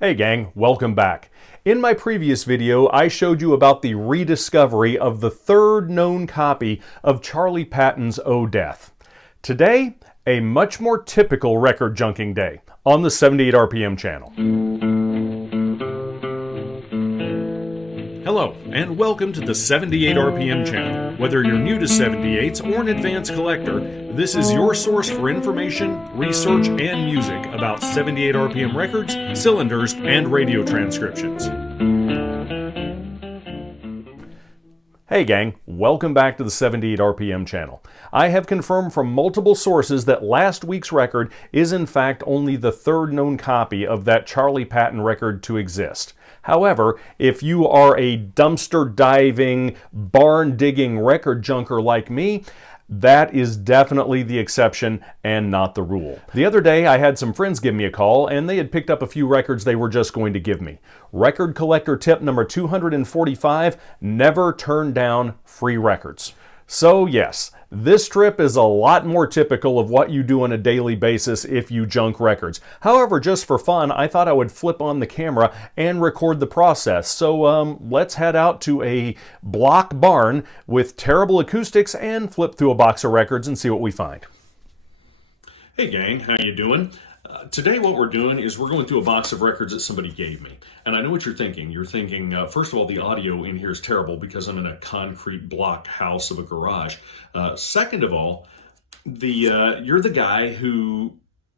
Hey gang, welcome back. In my previous video, I showed you about the rediscovery of the third known copy of Charlie Patton's O Death. Today, a much more typical record junking day on the 78 RPM channel. Hello, and welcome to the 78 RPM channel. Whether you're new to 78s or an advanced collector, this is your source for information, research, and music about 78 RPM records, cylinders, and radio transcriptions. Hey gang, welcome back to the 78 RPM channel. I have confirmed from multiple sources that last week's record is in fact only the third known copy of that Charlie Patton record to exist. However, if you are a dumpster diving, barn digging record junker like me, that is definitely the exception and not the rule. The other day I had some friends give me a call and they had picked up a few records they were just going to give me. Record collector tip number 245, never turn down free records. So yes, this trip is a lot more typical of what you do on a daily basis if you junk records. However, just for fun, I thought I would flip on the camera and record the process. So let's head out to a block barn with terrible acoustics and flip through a box of records and see what we find. Hey gang, how you doing? Today what we're doing is we're going through a box of records that somebody gave me. And I know what you're thinking. You're thinking, first of all, the audio in here is terrible because I'm in a concrete block house of a garage. Second of all, you're the guy who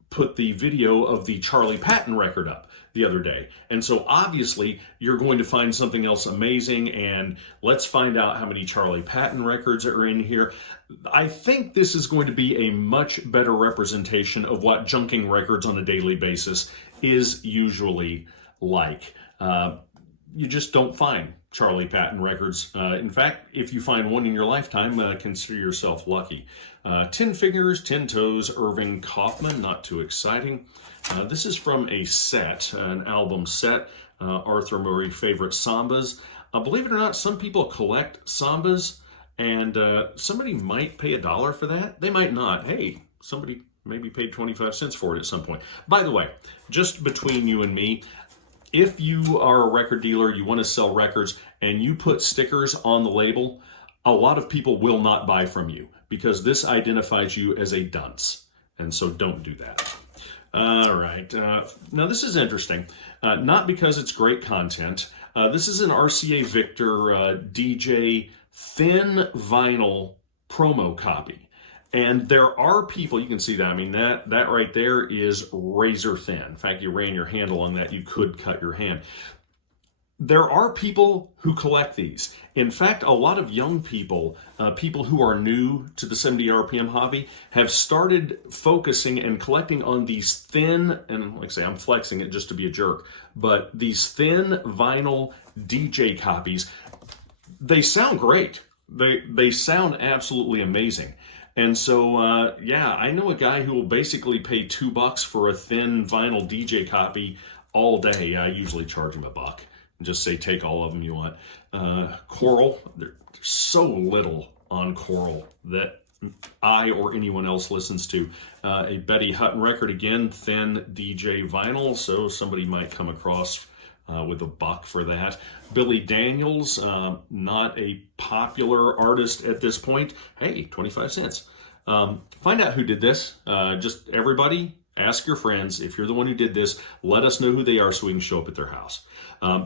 put the video of the Charlie Patton record up the other day. And so obviously you're going to find something else amazing, and let's find out how many Charlie Patton records are in here. I think this is going to be a much better representation of what junking records on a daily basis is usually like. You just don't find Charlie Patton records. In fact, if you find one in your lifetime, consider yourself lucky. 10 Fingers, 10 Toes, Irving Kaufman, not too exciting. This is from a set, an album set, Arthur Murray Favorite Sambas. Believe it or not, some people collect sambas, and somebody might pay $1 for that. They might not. Hey, somebody maybe paid 25 cents for it at some point. By the way, just between you and me, if you are a record dealer, you want to sell records, and you put stickers on the label, a lot of people will not buy from you because this identifies you as a dunce. And so don't do that. All right. Now this is interesting. Not because it's great content. This is an RCA Victor DJ thin vinyl promo copy. And there are people, you can see that, I mean, that right there is razor thin. In fact, you ran your hand along that, you could cut your hand. There are people who collect these. In fact, a lot of young people, people who are new to the 70 RPM hobby, have started focusing and collecting on these thin, and like I say, I'm flexing it just to be a jerk, but these thin vinyl DJ copies. They sound great. They sound absolutely amazing. And so, yeah, I know a guy who will basically pay $2 for a thin vinyl DJ copy all day. I usually charge him $1 and just say, take all of them you want. Coral, there's so little on Coral that I or anyone else listens to. A Betty Hutton record, again, thin DJ vinyl, so somebody might come across with $1 for that. Billy Daniels, not a popular artist at this point. Hey, 25 cents. Find out who did this. Just everybody, ask your friends. If you're the one who did this, let us know who they are so we can show up at their house.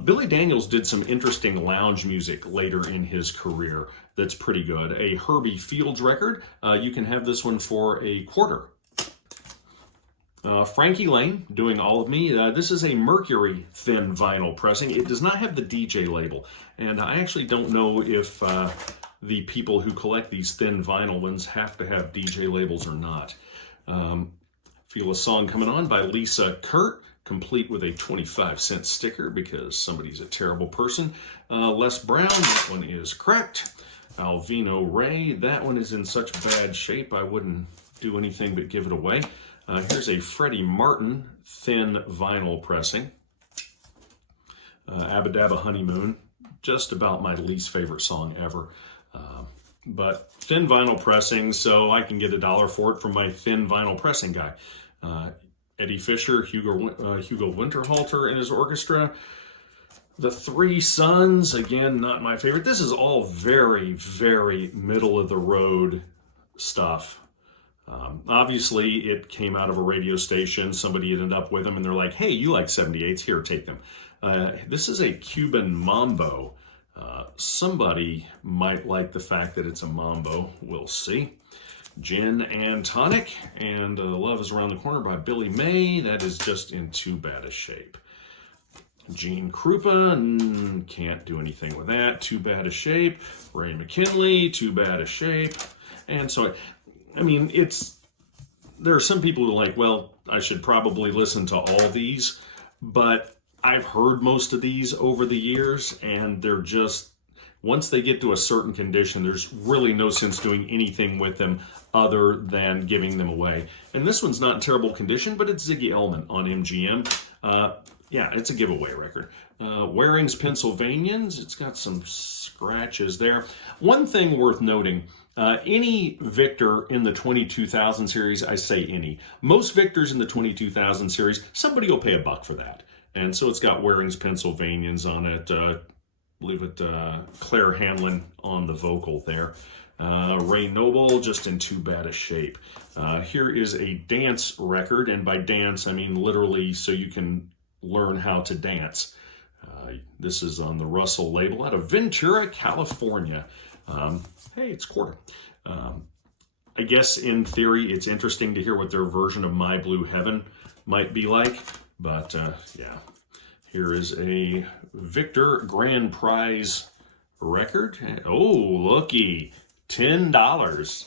Billy Daniels did some interesting lounge music later in his career that's pretty good. A Herbie Fields record. You can have this one for $0.25. Frankie Lane, Doing All of Me. This is a Mercury thin vinyl pressing. It does not have the DJ label, and I actually don't know if the people who collect these thin vinyl ones have to have DJ labels or not. Feel a Song Coming On by Lisa Kurt, complete with a 25-cent sticker because somebody's a terrible person. Les Brown, that one is cracked. Alvino Ray, that one is in such bad shape I wouldn't do anything but give it away. Here's a Freddie Martin thin vinyl pressing. Abba Dabba Honeymoon, just about my least favorite song ever. But thin vinyl pressing, so I can get $1 for it from my thin vinyl pressing guy. Eddie Fisher, Hugo Winterhalter and his orchestra. The Three Sons, again, not my favorite. This is all very, very middle-of-the-road stuff. Obviously, it came out of a radio station. Somebody ended up with them, and they're like, hey, you like 78s? Here, take them. This is a Cuban mambo. Somebody might like the fact that it's a mambo. We'll see. Gin and Tonic, and Love is Around the Corner by Billy May. That is just in too bad a shape. Gene Krupa, can't do anything with that. Too bad a shape. Ray McKinley, too bad a shape. And so, I mean, there are some people who are like, well, I should probably listen to all these, but I've heard most of these over the years, and they're just, once they get to a certain condition, there's really no sense doing anything with them other than giving them away. And this one's not in terrible condition, but it's Ziggy Elman on MGM. Yeah, it's a giveaway record. Waring's Pennsylvanians, it's got some scratches there. One thing worth noting, any Victor in the 22,000 series, I say any, most Victors in the 22,000 series, somebody will pay $1 for that. And so it's got Waring's Pennsylvanians on it, I believe it, Claire Hanlon on the vocal there. Ray Noble, just in too bad a shape. Here is a dance record, and by dance, I mean literally so you can learn how to dance. This is on the Russell label out of Ventura, California. Hey, it's quarter. I guess in theory, it's interesting to hear what their version of My Blue Heaven might be like, but yeah. Here is a Victor Grand Prize record. Oh, looky, $10.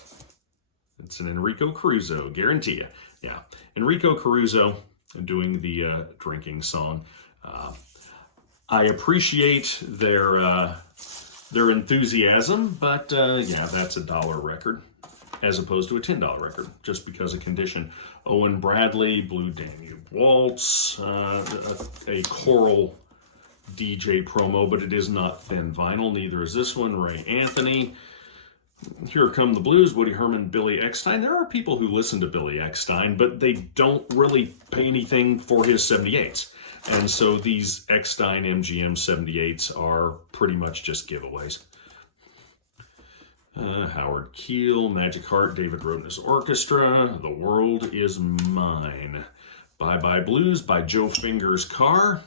It's an Enrico Caruso, guarantee you. Yeah, Enrico Caruso doing the drinking song. I appreciate their enthusiasm, but yeah, that's $1 record as opposed to a $10 record, just because of condition. Owen Bradley, Blue Danube Waltz, a choral DJ promo, but it is not thin vinyl. Neither is this one. Ray Anthony. Here Come the Blues, Woody Herman, Billy Eckstine. There are people who listen to Billy Eckstine, but they don't really pay anything for his 78s. And so these Eckstine MGM 78s are pretty much just giveaways. Howard Keel, Magic Heart, David Roden's Orchestra, The World Is Mine. Bye Bye Blues by Joe Fingers Carr.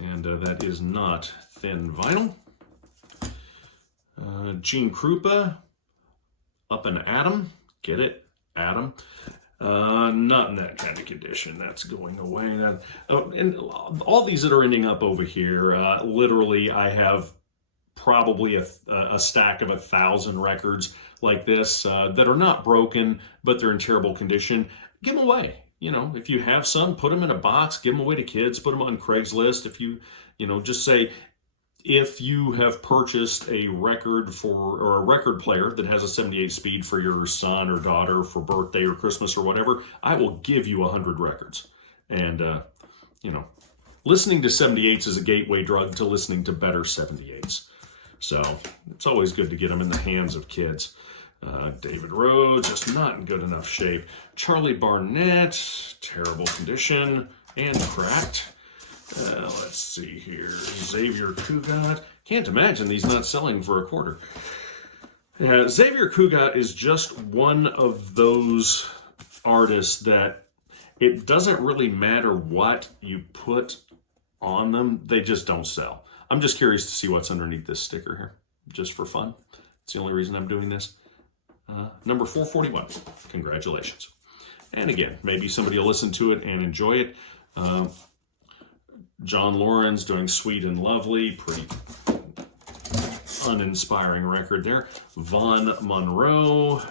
And that is not thin vinyl. Gene Krupa, Up and Atom. Get it? Atom. Not in that kind of condition. That's going away. And all these that are ending up over here, literally I have probably a stack of 1,000 records like this that are not broken, but they're in terrible condition. Give them away. You know, if you have some, put them in a box, give them away to kids, put them on Craigslist. If you just say, if you have purchased a record or a record player that has a 78 speed for your son or daughter for birthday or Christmas or whatever, I will give you 100 records. And, listening to 78s is a gateway drug to listening to better 78s. So it's always good to get them in the hands of kids. David Rhodes, just not in good enough shape. Charlie Barnett, terrible condition and cracked. Let's see here. Xavier Cugat. Can't imagine these not selling for a quarter. Xavier Cugat is just one of those artists that it doesn't really matter what you put on them. They just don't sell. I'm just curious to see what's underneath this sticker here, just for fun. It's the only reason I'm doing this. Number 441. Congratulations. And again, maybe somebody will listen to it and enjoy it. John Lawrence doing Sweet and Lovely. Pretty uninspiring record there. Vaughn Monroe.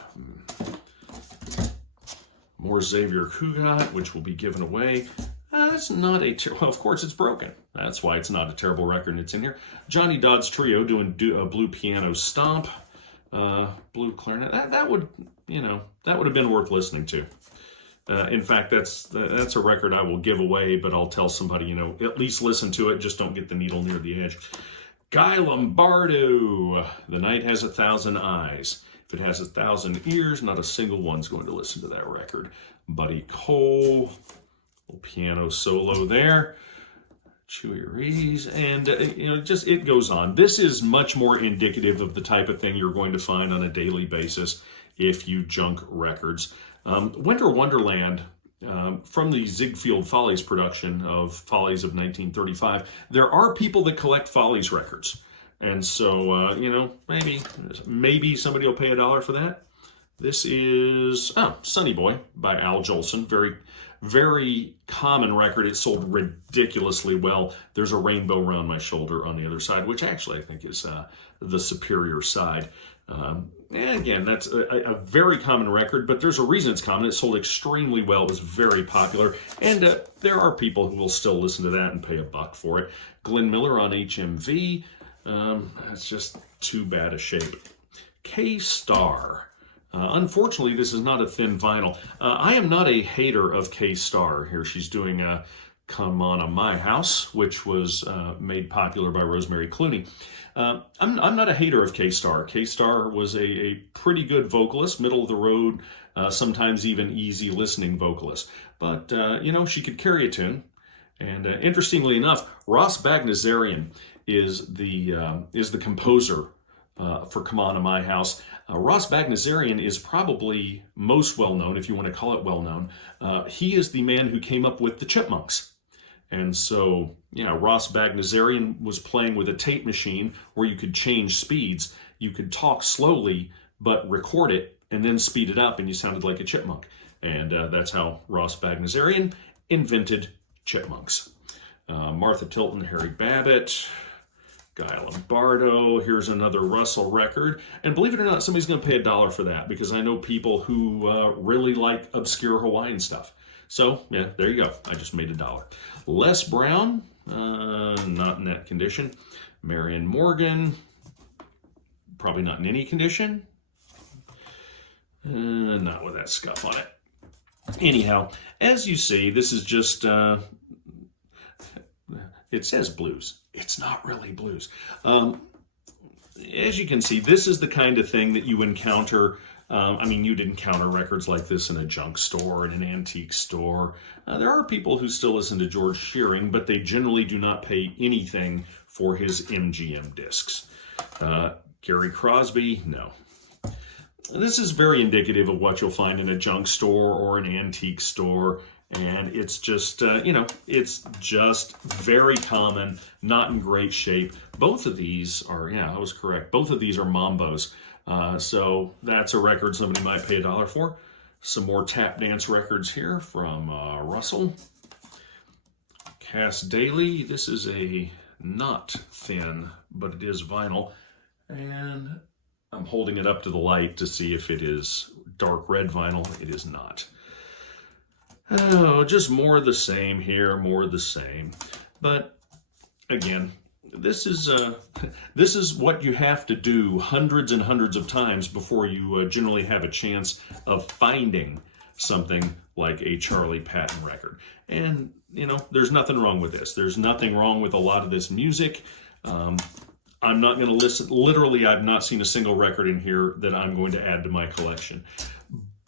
More Xavier Cugat, which will be given away. That's not well, of course it's broken. That's why it's not a terrible record and it's in here. Johnny Dodds Trio doing a Blue Piano Stomp. Blue Clarinet. That would have been worth listening to. In fact, that's a record I will give away, but I'll tell somebody, at least listen to it. Just don't get the needle near the edge. Guy Lombardo. The Night Has 1,000 Eyes. If it has 1,000 ears, not a single one's going to listen to that record. Buddy Cole, little piano solo there. Chewy Rees, and just it goes on. This is much more indicative of the type of thing you're going to find on a daily basis if you junk records. Winter Wonderland, from the Ziegfeld Follies production of Follies of 1935, there are people that collect Follies records. And so, maybe somebody will pay $1 for that. This is, Sonny Boy by Al Jolson. Very, very common record. It sold ridiculously well. There's a rainbow around my shoulder on the other side, which actually I think is the superior side. And again, that's a very common record, but there's a reason it's common. It sold extremely well. It was very popular. And there are people who will still listen to that and pay $1 for it. Glenn Miller on HMV. That's just too bad a shape. K-Star. Unfortunately, this is not a thin vinyl. I am not a hater of K-Star. Here she's doing Come On to My House, which was made popular by Rosemary Clooney. I'm not a hater of K-Star. K-Star was a pretty good vocalist, middle of the road, sometimes even easy listening vocalist. But, she could carry a tune. And interestingly enough, Ross Bagnazarian is the composer for Come On to My House. Ross Bagnazarian is probably most well-known, if you want to call it well-known. He is the man who came up with the Chipmunks. And so, Ross Bagnazarian was playing with a tape machine where you could change speeds. You could talk slowly, but record it and then speed it up, and you sounded like a chipmunk. And that's how Ross Bagnazarian invented Chipmunks. Martha Tilton, Harry Babbitt, Guy Lombardo. Here's another Russell record. And believe it or not, somebody's going to pay $1 for that, because I know people who really like obscure Hawaiian stuff. So, yeah, there you go. I just made $1. Les Brown, not in that condition. Marion Morgan, probably not in any condition. Not with that scuff on it. Anyhow, as you see, this is just, it says blues. It's not really blues. As you can see, this is the kind of thing that you encounter. You'd encounter records like this in a junk store, in an antique store. There are people who still listen to George Shearing, but they generally do not pay anything for his MGM discs. Gary Crosby, no. This is very indicative of what you'll find in a junk store or an antique store. And it's just, it's just very common, not in great shape. Both of these are, I was correct. Both of these are Mambos. So that's a record somebody might pay $1 for. Some more tap dance records here from Russell. Cass Daly. This is a not thin, but it is vinyl. And I'm holding it up to the light to see if it is dark red vinyl. It is not. Oh, just more of the same here, more of the same. But again, this is what you have to do hundreds and hundreds of times before you generally have a chance of finding something like a Charlie Patton record. And, there's nothing wrong with this. There's nothing wrong with a lot of this music. I'm not going to listen. Literally, I've not seen a single record in here that I'm going to add to my collection.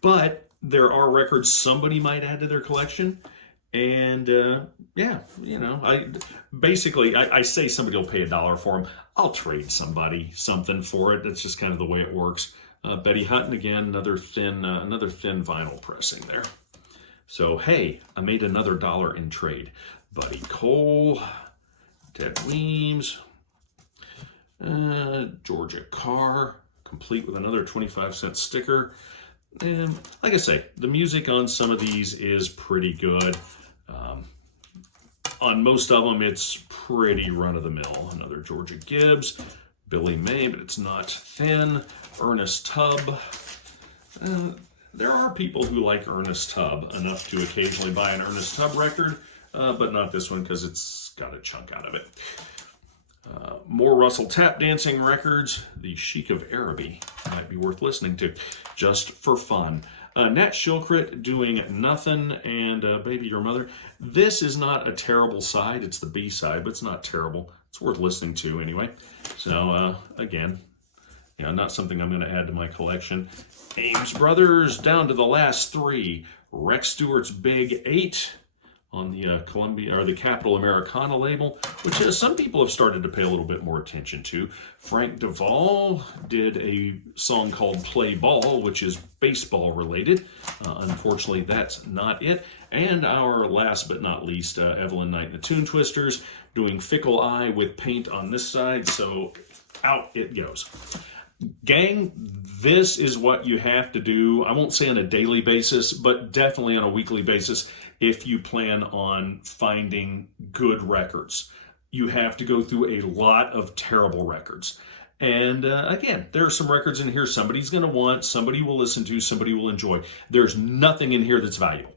But there are records somebody might add to their collection. And, I say somebody will pay $1 for them. I'll trade somebody something for it. That's just kind of the way it works. Betty Hutton, again, another thin vinyl pressing there. So, hey, I made another $1 in trade. Buddy Cole, Ted Weems, Georgia Carr, complete with another 25-cent sticker. And like I say, the music on some of these is pretty good. On most of them, it's pretty run-of-the-mill. Another Georgia Gibbs, Billy May, but it's not thin. Ernest Tubb. There are people who like Ernest Tubb enough to occasionally buy an Ernest Tubb record, but not this one because it's got a chunk out of it. More Russell tap dancing records. The Sheik of Araby might be worth listening to just for fun. Nat Shilkret doing Nothing and Baby Your Mother. This is not a terrible side. It's the B side, but it's not terrible. It's worth listening to anyway. So again, Yeah, not something I'm going to add to my collection. Ames Brothers, down to the last three. Rex Stewart's Big 8 on the Columbia or the Capital Americana label, which some people have started to pay a little bit more attention to. Frank Duvall did a song called Play Ball, which is baseball related. Unfortunately, that's not it. And our last but not least, Evelyn Knight and the Tune Twisters, doing Fickle Eye with paint on this side, so out it goes. Gang, this is what you have to do. I won't say on a daily basis, but definitely on a weekly basis if you plan on finding good records. You have to go through a lot of terrible records. And again, there are some records in here somebody's going to want, somebody will listen to, somebody will enjoy. There's nothing in here that's valuable.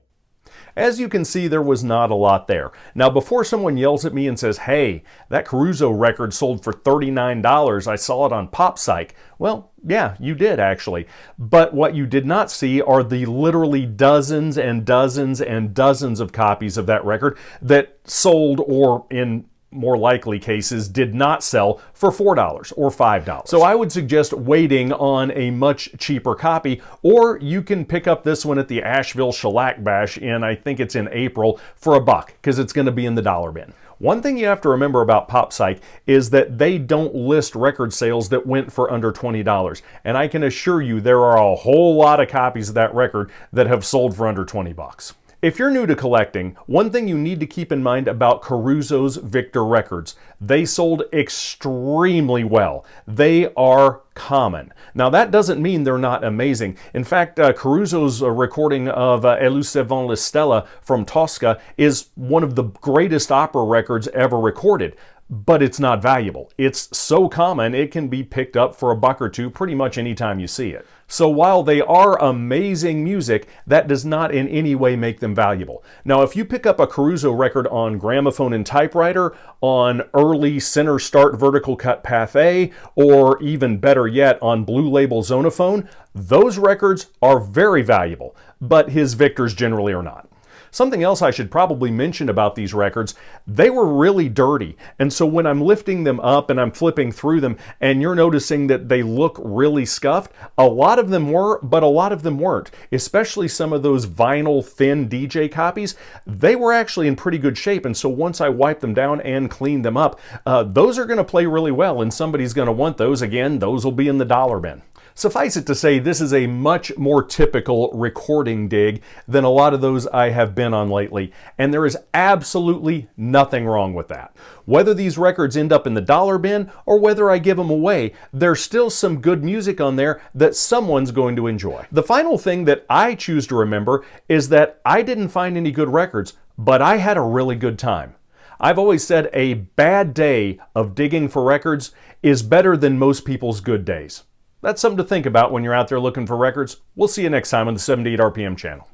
As you can see, there was not a lot there. Now, before someone yells at me and says, hey, that Caruso record sold for $39, I saw it on Pop Psych. Well, yeah, you did actually. But what you did not see are the literally dozens and dozens and dozens of copies of that record that sold, or in more likely cases, did not sell for $4 or $5. So I would suggest waiting on a much cheaper copy, or you can pick up this one at the Asheville Shellac Bash I think it's in April, for $1, because it's going to be in the dollar bin. One thing you have to remember about Pop Psych is that they don't list record sales that went for under $20. And I can assure you there are a whole lot of copies of that record that have sold for under $20. If you're new to collecting, one thing you need to keep in mind about Caruso's Victor records: they sold extremely well. They are common. Now, that doesn't mean they're not amazing. In fact, Caruso's recording of Elusevant la Stella from Tosca is one of the greatest opera records ever recorded. But it's not valuable. It's so common, it can be picked up for $1 or $2 pretty much anytime you see it. So while they are amazing music, that does not in any way make them valuable. Now, if you pick up a Caruso record on gramophone and typewriter, on early center start vertical cut Pathé, or even better yet, on Blue Label Zonophone, those records are very valuable, but his Victors generally are not. Something else I should probably mention about these records: they were really dirty. And so when I'm lifting them up and I'm flipping through them and you're noticing that they look really scuffed, a lot of them were, but a lot of them weren't. Especially some of those vinyl thin DJ copies, they were actually in pretty good shape. And so once I wiped them down and cleaned them up, those are going to play really well, and somebody's going to want those. Again, those will be in the dollar bin. Suffice it to say, this is a much more typical recording dig than a lot of those I have been on lately, and there is absolutely nothing wrong with that. Whether these records end up in the dollar bin or whether I give them away, there's still some good music on there that someone's going to enjoy. The final thing that I choose to remember is that I didn't find any good records, but I had a really good time. I've always said a bad day of digging for records is better than most people's good days. That's something to think about when you're out there looking for records. We'll see you next time on the 78 RPM channel.